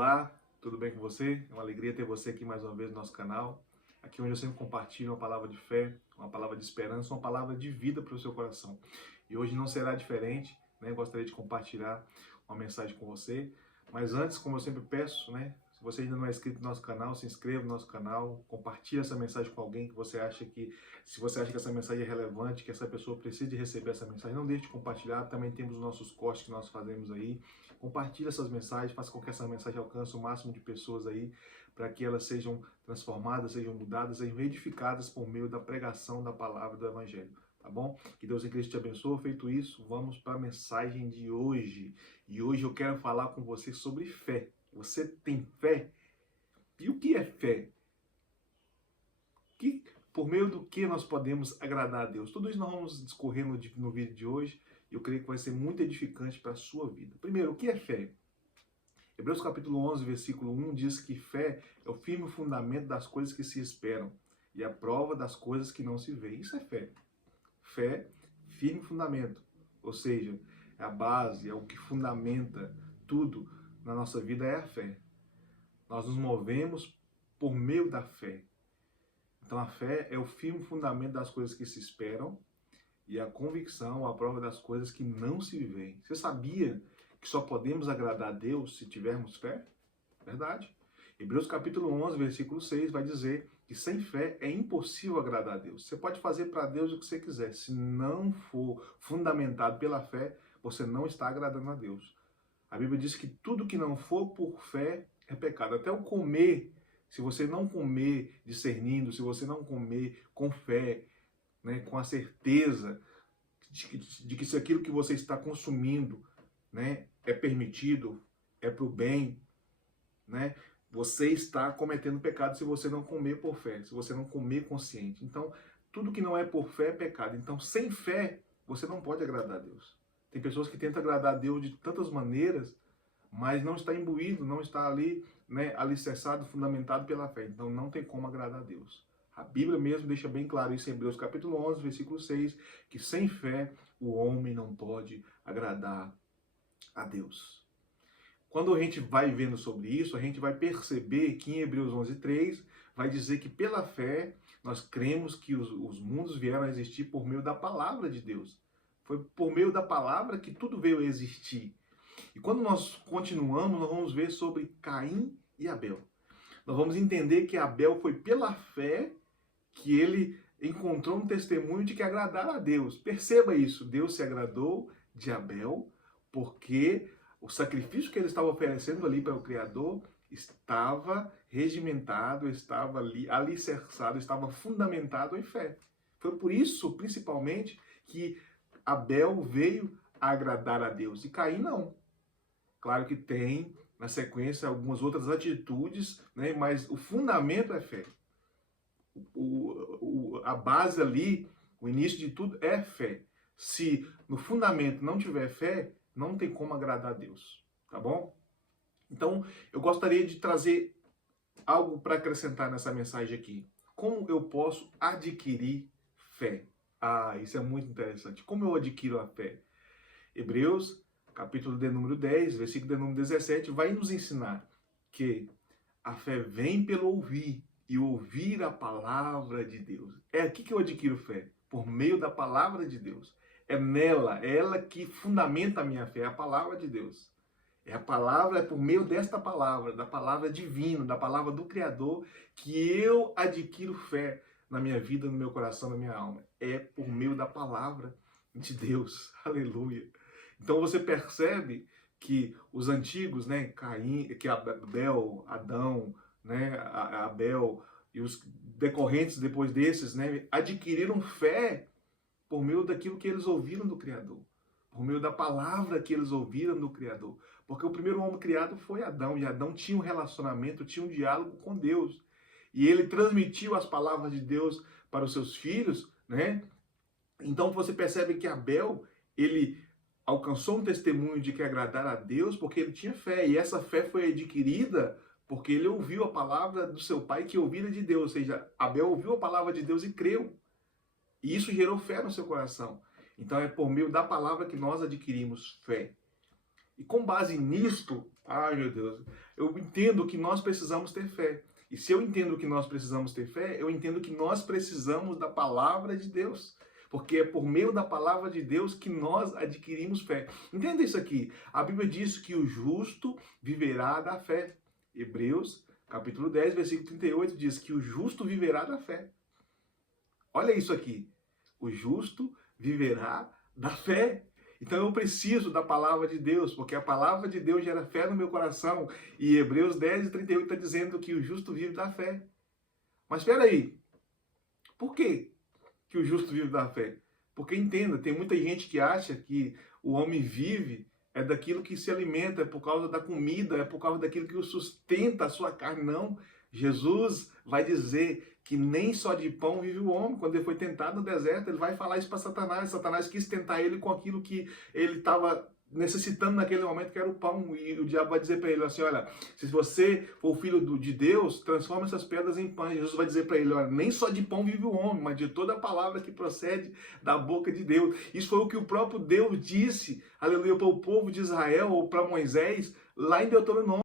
Olá, tudo bem com você? É uma alegria ter você aqui mais uma vez no nosso canal. Aqui onde eu sempre compartilho uma palavra de fé, uma palavra de esperança, uma palavra de vida para o seu coração. E hoje não será diferente, né? Eu gostaria de compartilhar uma mensagem com você. Mas antes, como eu sempre peço, né? Se você ainda não é inscrito no nosso canal, se inscreva no nosso canal, compartilhe essa mensagem com alguém que você acha que, se você acha que essa mensagem é relevante, que essa pessoa precisa de receber essa mensagem, não deixe de compartilhar. Também temos os nossos cortes que nós fazemos aí. Compartilhe essas mensagens, faça com que essa mensagem alcance o máximo de pessoas aí, para que elas sejam transformadas, sejam mudadas, sejam edificadas por meio da pregação da palavra do Evangelho. Tá bom? Que Deus em Cristo te abençoe. Feito isso, vamos para a mensagem de hoje. E hoje eu quero falar com você sobre fé. Você tem fé? E o que é fé? Por meio do que nós podemos agradar a Deus? Tudo isso nós vamos discorrer no vídeo de hoje. E eu creio que vai ser muito edificante para a sua vida. Primeiro, o que é fé? Hebreus capítulo 11, versículo 1 diz que fé é o firme fundamento das coisas que se esperam e a prova das coisas que não se veem. Isso é fé. Fé, firme fundamento. Ou seja, é a base, é o que fundamenta tudo na nossa vida, é a fé. Nós nos movemos por meio da fé. Então a fé é o firme fundamento das coisas que se esperam e a convicção, a prova das coisas que não se veem. Você sabia que só podemos agradar a Deus se tivermos fé? Verdade. Hebreus capítulo 11, versículo 6 vai dizer que sem fé é impossível agradar a Deus. Você pode fazer para Deus o que você quiser. Se não for fundamentado pela fé, você não está agradando a Deus. A Bíblia diz que tudo que não for por fé é pecado. Até o comer, se você não comer discernindo, se você não comer com fé, né, com a certeza de que se aquilo que você está consumindo, né, é permitido, é para o bem, né, você está cometendo pecado se você não comer por fé, se você não comer consciente. Então, tudo que não é por fé é pecado. Então, sem fé, você não pode agradar a Deus. Tem pessoas que tentam agradar a Deus de tantas maneiras, mas não está imbuído, não está ali, né, alicerçado, fundamentado pela fé. Então, não tem como agradar a Deus. A Bíblia mesmo deixa bem claro isso em Hebreus capítulo 11, versículo 6, que sem fé o homem não pode agradar a Deus. Quando a gente vai vendo sobre isso, a gente vai perceber que em Hebreus 11, 3, vai dizer que pela fé nós cremos que os mundos vieram a existir por meio da palavra de Deus. Foi por meio da palavra que tudo veio a existir. E quando nós continuamos, nós vamos ver sobre Caim e Abel. Nós vamos entender que Abel foi pela fé que ele encontrou um testemunho de que agradara a Deus. Perceba isso, Deus se agradou de Abel porque o sacrifício que ele estava oferecendo ali para o Criador estava regimentado, estava ali alicerçado, estava fundamentado em fé. Foi por isso, principalmente, que Abel veio a agradar a Deus e Caim não. Claro que tem, na sequência, algumas outras atitudes, né, mas o fundamento é fé. A base ali, o início de tudo é fé. Se no fundamento não tiver fé, não tem como agradar a Deus, tá bom? Então, eu gostaria de trazer algo para acrescentar nessa mensagem aqui. Como eu posso adquirir fé? Ah, isso é muito interessante. Como eu adquiro a fé? Hebreus, capítulo de número 10, versículo de número 17, vai nos ensinar que a fé vem pelo ouvir e ouvir a palavra de Deus. É aqui que eu adquiro fé, por meio da palavra de Deus. É nela, é ela que fundamenta a minha fé, é a palavra de Deus. É a palavra, é por meio desta palavra, da palavra divina, da palavra do Criador, que eu adquiro fé na minha vida, no meu coração, na minha alma. É por meio da palavra de Deus. Aleluia. Então você percebe que os antigos, né, Caim, que Abel, Adão, né, Abel e os decorrentes depois desses, né, adquiriram fé por meio daquilo que eles ouviram do Criador, por meio da palavra que eles ouviram do Criador. Porque o primeiro homem criado foi Adão, e Adão tinha um relacionamento, tinha um diálogo com Deus. E ele transmitiu as palavras de Deus para os seus filhos, né? Então você percebe que Abel, ele alcançou um testemunho de que agradar a Deus porque ele tinha fé. E essa fé foi adquirida porque ele ouviu a palavra do seu pai que ouvira de Deus. Ou seja, Abel ouviu a palavra de Deus e creu. E isso gerou fé no seu coração. Então é por meio da palavra que nós adquirimos fé. E com base nisto, Ai, meu Deus. Eu entendo que nós precisamos ter fé. E se eu entendo que nós precisamos ter fé, eu entendo que nós precisamos da palavra de Deus. Porque é por meio da palavra de Deus que nós adquirimos fé. Entenda isso aqui. A Bíblia diz que o justo viverá da fé. Hebreus, capítulo 10, versículo 38, diz que o justo viverá da fé. Olha isso aqui. O justo viverá da fé. Então eu preciso da palavra de Deus, porque a palavra de Deus gera fé no meu coração. E Hebreus 10 e 38 está dizendo que o justo vive da fé. Mas espera aí, por quê que o justo vive da fé? Porque entenda, tem muita gente que acha que o homem vive é daquilo que se alimenta, é por causa da comida, é por causa daquilo que o sustenta a sua carne. Não. Jesus vai dizer que nem só de pão vive o homem. Quando ele foi tentado no deserto, ele vai falar isso para Satanás. Satanás quis tentar ele com aquilo que ele estava necessitando naquele momento, que era o pão. E o diabo vai dizer para ele assim, olha, se você for o filho de Deus, transforma essas pedras em pães. Jesus vai dizer para ele, olha, nem só de pão vive o homem, mas de toda a palavra que procede da boca de Deus. Isso foi o que o próprio Deus disse, aleluia, para o povo de Israel, ou para Moisés, lá em Deuteronômio.